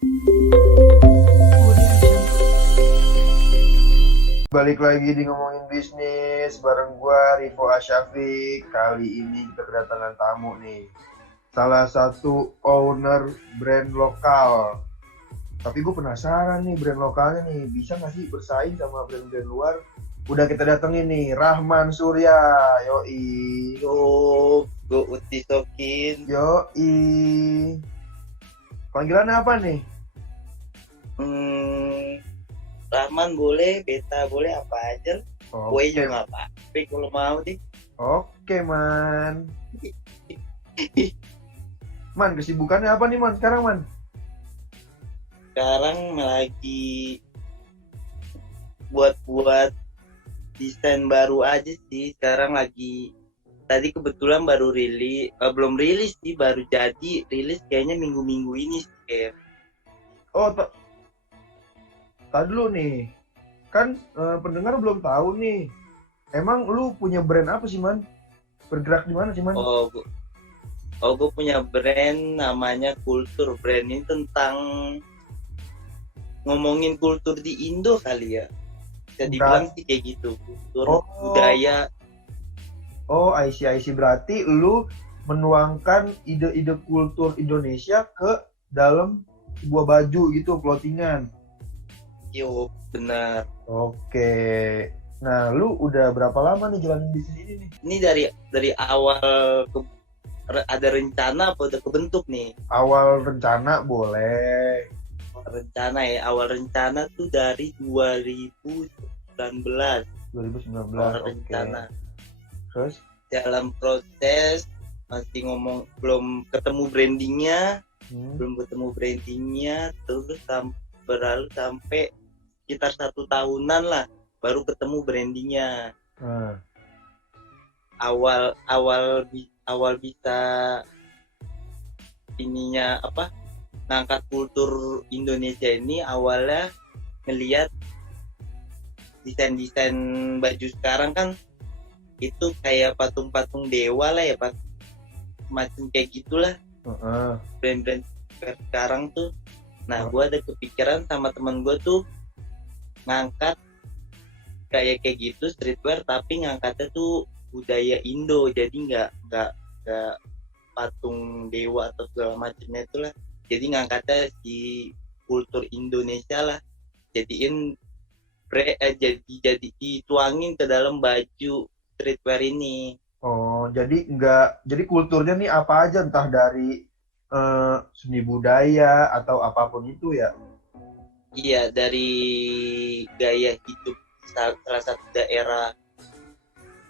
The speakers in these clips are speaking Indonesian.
Balik lagi di ngomongin bisnis bareng gua Rivo Asyafik. Kali ini kita kedatangan tamu nih. Salah satu owner brand lokal. Tapi gue penasaran nih brand lokalnya nih bisa nggak sih bersaing sama brand-brand luar? Udah kita datengin nih Rahman Surya. Yoi. Yo, gue Uti Sokin. Yoi. Panggilannya apa nih? Rahman boleh, Beta boleh, apa aja. Gue juga nggak apa-apa kalau mau deh. Oke, Man. Man, kesibukannya apa nih, Man, sekarang, Man? Sekarang lagi buat desain baru aja sih. Sekarang lagi, tadi kebetulan baru rilis, belum rilis sih, baru jadi rilis kayaknya minggu-minggu ini sih kayak. Oh, tadi dulu nih, kan pendengar belum tahu nih. Emang lu punya brand apa sih, Man? Bergerak di mana sih, Man? Gue punya brand namanya Kultur. Brand ini tentang ngomongin kultur di Indo kali ya. Bisa dibilang sih kayak gitu. Kultur, budaya. Oh, I see. Berarti lu menuangkan ide-ide kultur Indonesia ke dalam sebuah baju gitu, clothingan. Yo, benar. Oke. Nah, lu udah berapa lama nih jalanin bisnis ini nih? Ini dari awal ada rencana apa udah kebentuk nih? Awal rencana boleh. Awal rencana tuh dari 2019. 2019. Awal rencana. Terus? Dalam proses masih belum ketemu brandingnya, terus berlalu sampai sekitar 1 tahunan lah baru ketemu brandingnya. Awal bisa ininya apa, ngangkat kultur Indonesia ini awalnya ngelihat desain baju sekarang kan itu kayak patung-patung dewa lah ya, macam kayak gitulah. Brand-brand sekarang tuh. Nah, gue ada kepikiran sama teman gue tuh ngangkat kayak gitu streetwear, tapi ngangkatnya tuh budaya Indo, jadi nggak patung dewa atau segala macamnya itu lah. Jadi ngangkatnya di kultur Indonesia lah, jadi dituangin ke dalam baju streetwear ini. Oh, jadi kulturnya nih apa aja, entah dari seni budaya atau apapun itu ya? Iya, dari gaya hidup salah satu daerah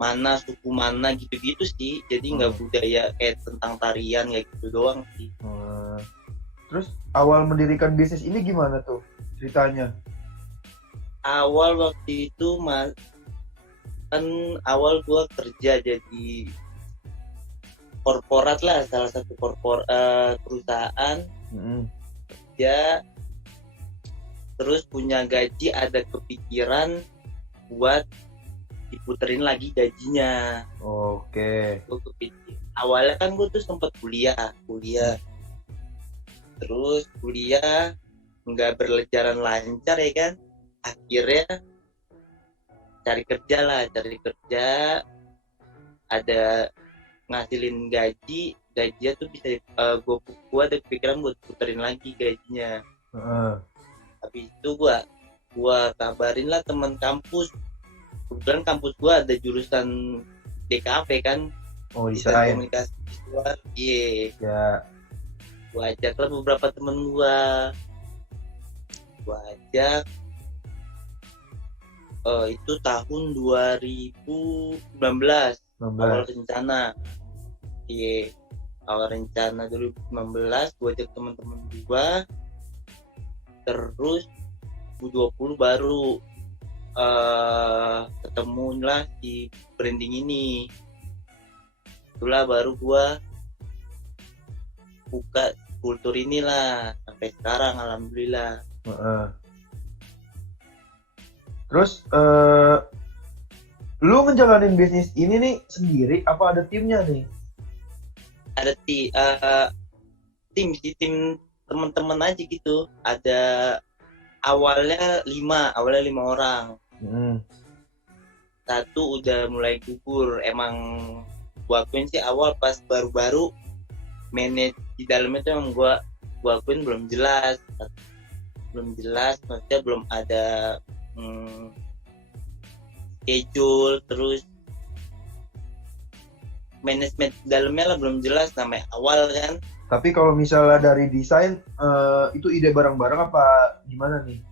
mana, suku mana gitu-gitu sih. Jadi nggak budaya kayak tentang tarian kayak gitu doang sih. Terus awal mendirikan bisnis ini gimana tuh ceritanya? Awal waktu itu kan awal gua kerja jadi korporat lah, salah satu perusahaan. Kerja terus punya gaji, ada kepikiran buat diputerin lagi gajinya. Oke. Gue kepikir awalnya kan gue tuh sempat kuliah terus kuliah nggak berjalan lancar ya kan, akhirnya cari kerja, ada ngasilin gajinya tuh bisa gue ada kepikiran buat puterin lagi gajinya. Habis itu gua kabarin lah teman kampus. Kebetulan kampus gua ada jurusan DKV kan. Desain komunikasi visual. Iya. Ya. Gua ajak lah beberapa teman gua. Itu tahun 2019. Awal rencana. Iya. Awal rencana 2019 gua ajak teman-teman gua. Terus 2020 baru ketemu lah di branding ini. Itulah baru gua buka kultur inilah sampai sekarang, alhamdulillah. Terus lu ngejalanin bisnis ini nih sendiri apa ada timnya nih? Ada tim teman-teman aja gitu. Ada awalnya 5 orang. Satu udah mulai gugur. Emang gua akuin sih awal pas baru-baru manage di dalamnya tuh emang gua akuin belum jelas, maksudnya belum ada schedule, terus manajemen dalamnya lah belum jelas, namanya awal kan. Tapi kalau misalnya dari desain, itu ide bareng-bareng apa gimana nih?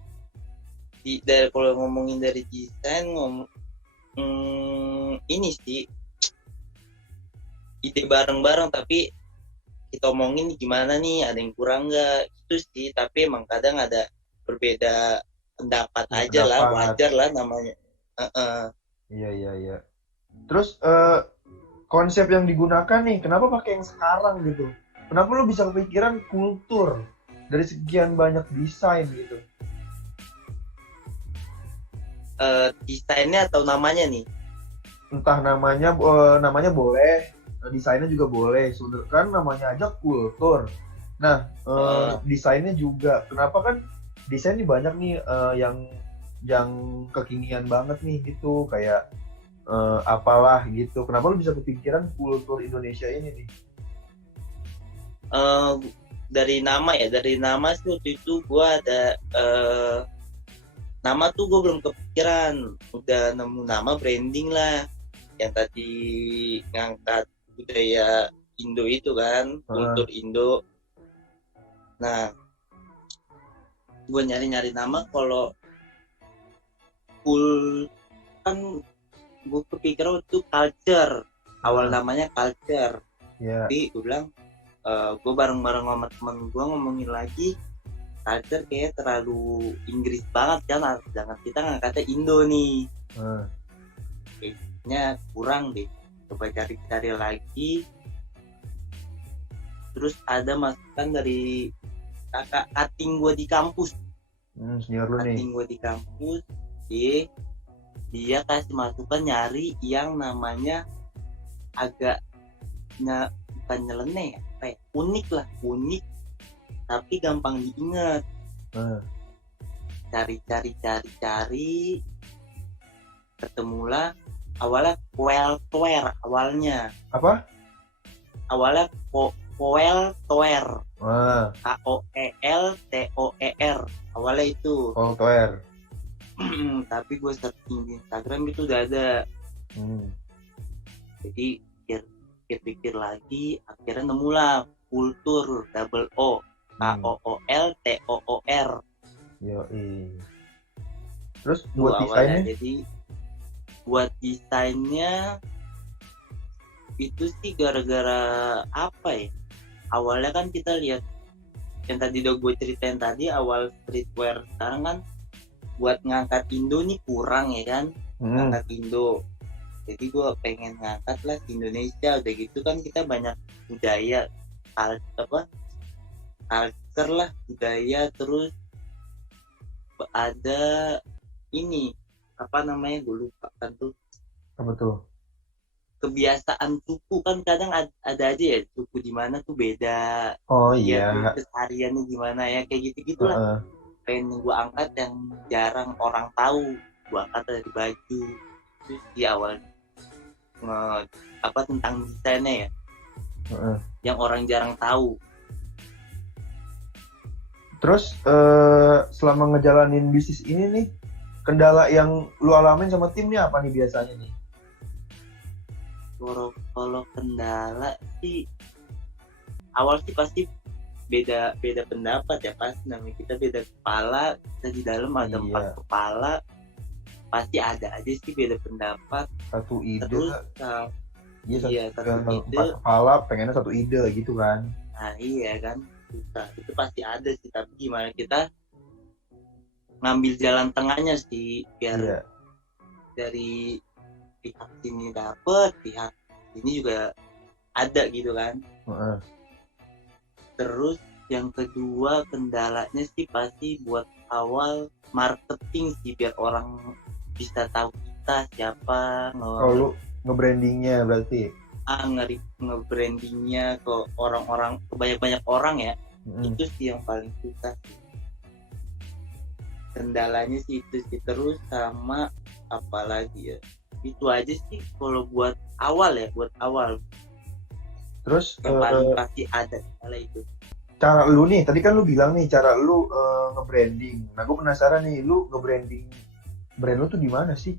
Kalau ngomongin dari desain, ini sih ide bareng-bareng, tapi kita omongin gimana nih, ada yang kurang nggak, itu sih. Tapi emang kadang ada berbeda pendapat aja lah, wajar lah namanya. Iya. Terus konsep yang digunakan nih, kenapa pakai yang sekarang gitu? Kenapa lo bisa kepikiran kultur dari sekian banyak desain gitu? Desainnya atau namanya nih? Entah namanya boleh, desainnya juga boleh. Sebenarnya kan namanya aja kultur. Nah, desainnya juga. Kenapa kan desain ini banyak nih yang kekinian banget nih gitu, kayak apalah gitu. Kenapa lu bisa kepikiran kultur Indonesia ini nih? Dari nama sih waktu itu gue ada nama tuh gue belum kepikiran. Udah nemu nama branding lah, yang tadi ngangkat budaya Indo itu kan, kultur Indo. Nah, gue nyari nama. Kalau kan gue kepikiran itu culture, awal namanya culture. Tapi gue bilang, gue bareng-bareng sama temen gue ngomongin lagi, culture kayak terlalu Inggris banget kan, jangan kita ngangkatnya Indo nih. Kayaknya kurang deh. Coba cari lagi. Terus ada masukan dari kakak cutting gue di kampus. Senior lu nih. Cutting gue di kampus, dia kasih masukan nyari yang namanya agak bukan nyeleneh, kayak unik tapi gampang diingat. Cari, ketemulah awalnya Koeltoer awalnya. Apa? Awalnya Koeltoer. Koeltoer awalnya itu. Koeltoer. Tapi gue searching di Instagram itu udah ada. Jadi pikir lagi, akhirnya nemulah kultur double O, KOOLTOOR. Terus buat desainnya? Jadi buat desainnya itu sih gara-gara apa ya? Awalnya kan kita lihat yang tadi udah gue ceritain tadi, awal streetwear sekarang kan buat ngangkat Indo nih kurang ya kan, ngangkat Indo. Jadi gue pengen ngangkat lah di Indonesia, udah gitu kan kita banyak budaya, culture lah, budaya. Terus ada ini apa namanya, gue lupa kan tuh. Apa tuh? Kebiasaan suku kan kadang ada aja ya, suku di mana tuh beda. Iya. Kesehariannya gimana ya, kayak gitu-gitulah. Pengen gue angkat yang jarang orang tahu, gue angkat dari baju. Terus di awal tentang desainnya ya, yang orang jarang tahu. Terus selama ngejalanin bisnis ini nih, kendala yang lu alamin sama tim nih apa nih biasanya nih? Kalau kendala sih awal sih pasti beda pendapat ya, pasti namanya kita beda kepala, kita di dalam ada 4 kepala, pasti ada aja sih beda pendapat. Satu ide. Terus satu ide. 4 kepala pengennya satu ide gitu kan. Nah iya kan, itu pasti ada sih, tapi gimana kita ngambil jalan tengahnya sih biar dari pihak sini dapet, pihak ini juga ada gitu kan. Terus yang kedua kendalanya sih pasti buat awal marketing sih, biar orang bisa tahu kita siapa. Kalau nge-brandingnya berarti? Nge-brandingnya ke orang-orang, ke banyak-banyak orang ya. Itu sih yang paling susah sih. Kendalanya sih itu sih, terus sama apalagi ya, itu aja sih kalau buat awal. Terus yang paling pasti ada kendala itu. cara lu nih, tadi kan lu bilang nih cara lu nge-branding. Nah, gue penasaran nih, lu nge-branding brand lu tuh di mana sih?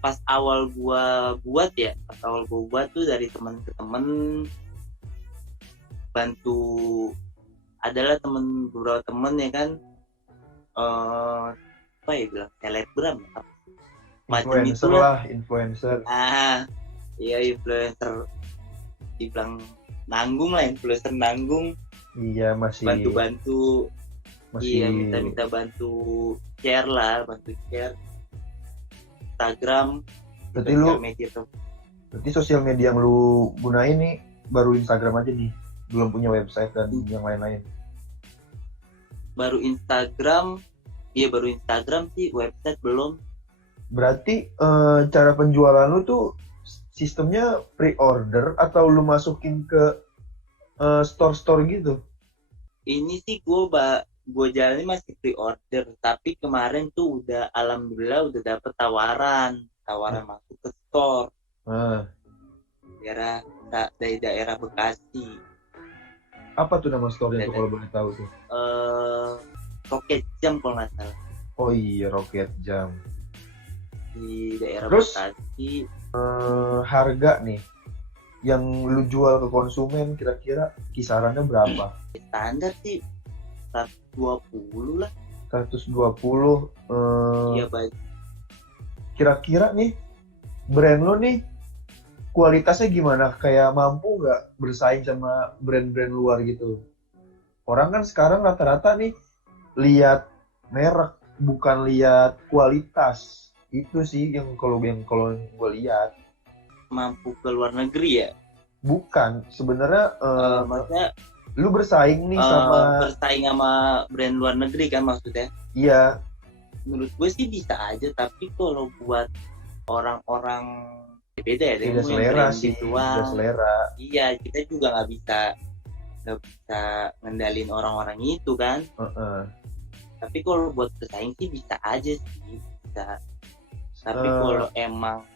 Pas awal gua buat tuh dari teman ke teman, bantu, adalah beberapa temen ya kan, apa ya bilang, selebgram macam Influencer itulah. lah, influencer. Iya, influencer, dibilang nanggung lah, influencer nanggung. Iya, masih bantu iya, minta bantu share Instagram. Berarti sosial media yang lu gunain nih baru Instagram aja nih, belum punya website dan yang lain-lain. Baru Instagram sih, website belum. Berarti cara penjualan lu tuh sistemnya pre-order atau lu masukin ke store-store gitu? Ini sih gue jalani masih pre-order, tapi kemarin tuh alhamdulillah udah dapet tawaran masuk ke store. Dari daerah Bekasi. Apa tuh nama store-nya tuh kalau boleh tahu tuh? Rocket Jam kalau nggak salah. Oh iya, Rocket Jam. Di daerah Terus, Bekasi. Harga nih yang lu jual ke konsumen kira-kira kisarannya berapa? Standar sih 120 lah. 120. Iya, baik. Kira-kira nih brand lu nih kualitasnya gimana? Kayak mampu nggak bersaing sama brand-brand luar gitu? Orang kan sekarang rata-rata nih lihat merek, bukan lihat kualitas. Itu sih yang kalau gue lihat. Mampu ke luar negeri ya? Bukan, sebenarnya maksudnya lu bersaing nih bersaing sama brand luar negeri kan maksudnya? Iya. Menurut gue sih bisa aja, tapi kalau buat orang-orang beda ya, beda selera sih, beda selera. Iya, kita juga nggak bisa ngendalin orang-orang itu kan. Tapi kalau buat bersaing sih bisa aja sih, bisa. Tapi kalau emang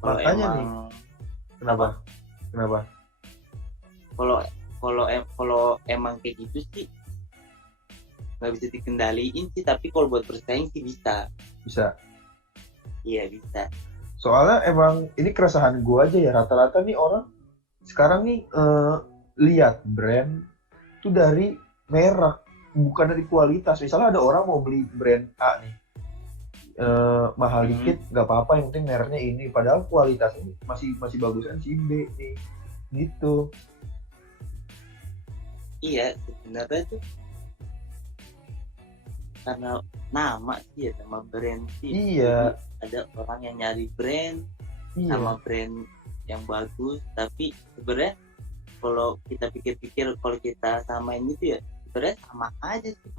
nih, kenapa? Kalau emang kayak gitu sih nggak bisa dikendaliin sih, tapi kalau buat bersaing sih bisa. Iya, bisa. Soalnya emang ini keresahan gue aja ya, rata-rata nih orang sekarang nih lihat brand tuh dari merek, bukan dari kualitas. Misalnya ada orang mau beli brand A nih, mahal dikit nggak apa-apa, yang penting mereknya ini, padahal kualitasnya masih bagusan si B nih, gitu. Iya, sebenarnya tuh karena nama sih ya, nama brand sih. Iya. Jadi ada orang yang nyari brand sama brand yang bagus, tapi sebenarnya kalau kita pikir-pikir, kalau kita samain itu ya sebenarnya sama aja sih,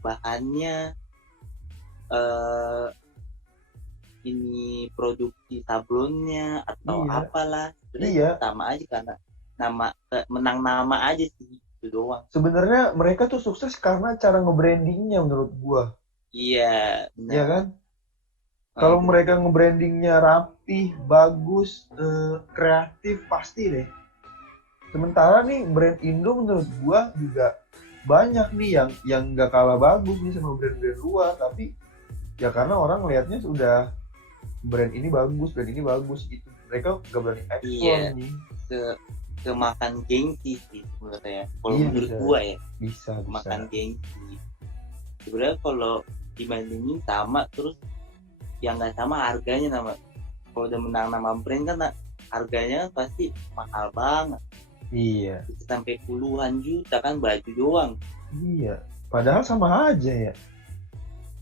bahannya, ini produksi sablonnya atau apalah, sebenarnya sama aja, karena menang nama aja sih, itu doang. Sebenarnya mereka tuh sukses karena cara nge-brandingnya menurut gua. Iya, benar. Iya kan? Kalau mereka nge-brandingnya rapi, bagus, kreatif, pasti deh. Sementara nih brand Indo menurut gua juga banyak nih yang nggak kalah bagus nih sama brand-brand luar, tapi ya karena orang lihatnya sudah brand ini bagus gitu, mereka nggak berani ekspor nih. Kemakan gengsi sih sebenarnya. Kalau menurut gua ya, bisa makan gengsi. Sebenarnya kalau dibandingin sama, terus yang nggak sama harganya, kalau udah menang nama brand kan harganya pasti mahal banget. Iya. Bisa sampai puluhan juta kan baju doang. Iya. Padahal sama aja ya.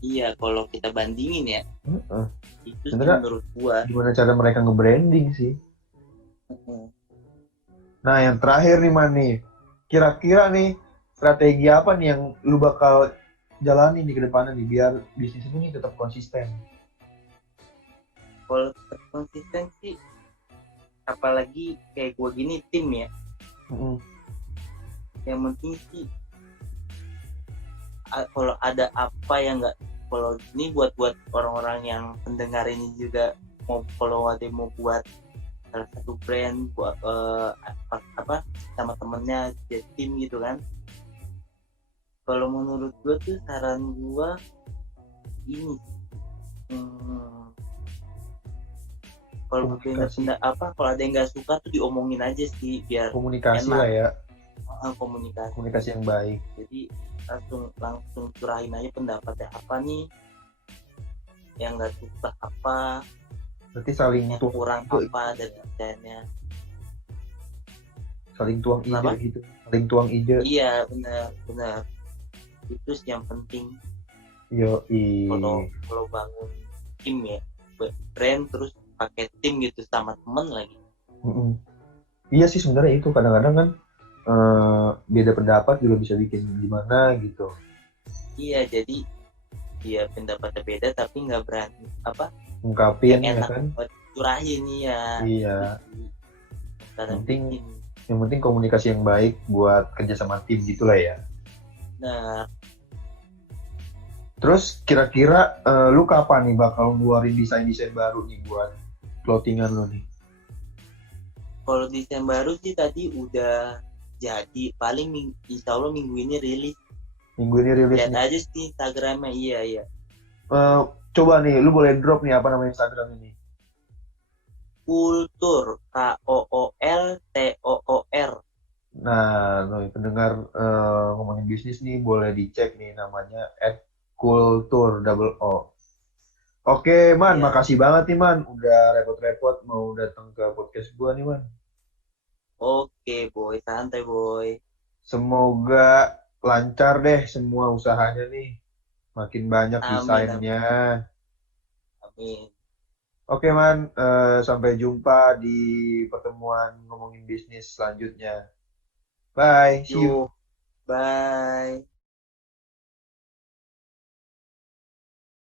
Iya, kalau kita bandingin ya. Itu sebenarnya menurut gua. Gimana cara mereka nge-branding sih? Nah, yang terakhir nih Man nih, kira-kira nih strategi apa nih yang lu bakal jalani nih ke depannya nih biar bisnis ini tetap konsisten? Kalau tetap konsisten sih, apalagi kayak gua gini tim ya, Yang penting sih kalau ada apa yang nggak, kalau ini buat orang-orang yang pendengar ini juga, mau kalau ada yang mau buat salah satu brand buat apa sama temennya dia tim gitu kan. Kalau menurut gue tuh saran gue ini, kalau ada yang nggak suka tuh diomongin aja sih biar komunikasi enak. lah ya. Komunikasi yang baik. Jadi langsung curahin aja pendapatnya apa nih, yang nggak suka apa, Berarti saling kurang apa dari desainnya. Saling tuang ide gitu. Saling tuang ide. Iya, benar. Itu sih yang penting. Kalau bangun tim ya, brand terus pakai tim gitu sama temen lagi. Iya sih sebenarnya itu kadang-kadang kan beda pendapat juga bisa bikin gimana gitu. Iya, jadi dia pendapatnya beda tapi nggak berani ungkapin ya kan, curahin. Iya. Yang penting komunikasi yang baik buat kerja sama tim gitulah ya. Nah, terus kira-kira lu kapan nih bakal ngeluarin desain baru nih buat clothingan lu nih? Kalau desain baru sih tadi udah jadi, paling insya Allah minggu ini rilis. Lihat aja sih Instagramnya. Iya. Coba nih, lu boleh drop nih apa namanya Instagram ini? Kooltour, KOOLTOOR. Nah, pendengar ngomongin bisnis nih boleh dicek nih namanya @kooltour double O. Oke, Man, makasih banget nih, Man. Udah repot-repot mau datang ke podcast gua nih, Man. Oke, Boy. Santai, Boy. Semoga lancar deh semua usahanya nih. Makin banyak desainnya. Amin. Oke, Man. Sampai jumpa di pertemuan ngomongin bisnis selanjutnya. Bye. See you. Bye.